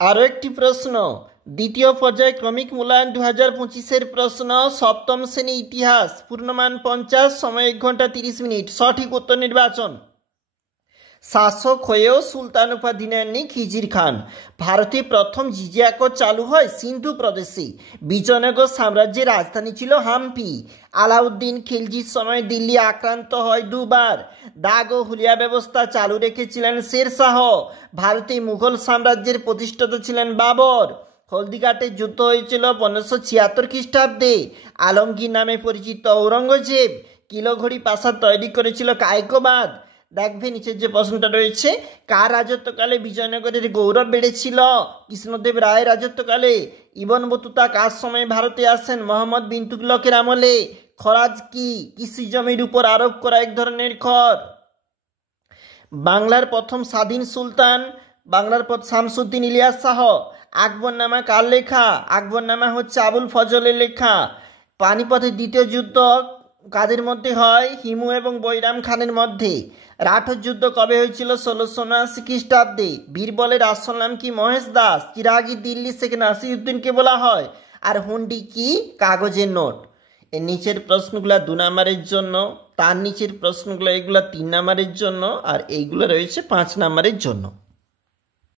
আরও একটি প্রশ্ন, দ্বিতীয় পর্যায়ক্রমিক মূল্যায়ন 2025-এর প্রশ্ন, সপ্তম শ্রেণী ইতিহাস, পূর্ণমান 50, সময় 1 ঘন্টা 30 মিনিট। সঠিক উত্তর নির্বাচন। শাসক হয়েও সুলতান উপাধি নেননি খিজির খান। ভারতে প্রথম জিজিয়া কর চালু হয় সিন্ধু প্রদেশে। বিজয়নগর সাম্রাজ্যের রাজধানী ছিল হাম্পি। আলাউদ্দিন খিলজির সময় দিল্লি আক্রান্ত হয় 2 বার। দাগ ও হুলিয়া ব্যবস্থা চালু রেখেছিলেন শের শাহ। ভারতে মুঘল সাম্রাজ্যের প্রতিষ্ঠাতা ছিলেন বাবর। হলদিঘাটের যুদ্ধ হয়েছিল 1576 খ্রিস্টাব্দে। আলমগীর নামে পরিচিত ঔরঙ্গজেব কিলোঘড়ি প্রাসাদ তৈরি করেছিল কায়কোবাদ। দেখবে নিচের যে প্রশ্নটা রয়েছে, কার রাজত্বকালে বিজয়নগরের গৌরব বেড়েছিল? কৃষ্ণদেব রায়ের রাজত্বকালে। ইবন বতুতা কার সময় ভারতে আসেন? মোহাম্মদ বিন তুগলকের আমলে। খরাজ কি? কৃষি জমির উপর আরোপ করা এক ধরনের কর। বাংলার প্রথম স্বাধীন সুলতান, বাংলার শামসুদ্দিন ইলিয়াস শাহ। আকবরনামা কার লেখা? আকবরনামা হচ্ছে আবুল ফজলের লেখা। পানিপথের দ্বিতীয় যুদ্ধ কাদের মধ্যে হয়? হিমু এবং বৈরাম খানের মধ্যে। রাঠোর যুদ্ধ কবে হয়েছিল? 1679 খ্রিস্টাব্দে। বীরবলের আসল নাম কি? মহেশ দাস। চিরাগি দিল্লি শেখ নাসিরউদ্দিনকে বলা হয়। আর হুন্ডি কি? কাগজের নোট। এর নিচের প্রশ্নগুলো 2 নম্বরের জন্য, তার নিচের প্রশ্নগুলো এগুলো 3 নম্বরের জন্য, আর এইগুলো রয়েছে 5 নম্বরের জন্য।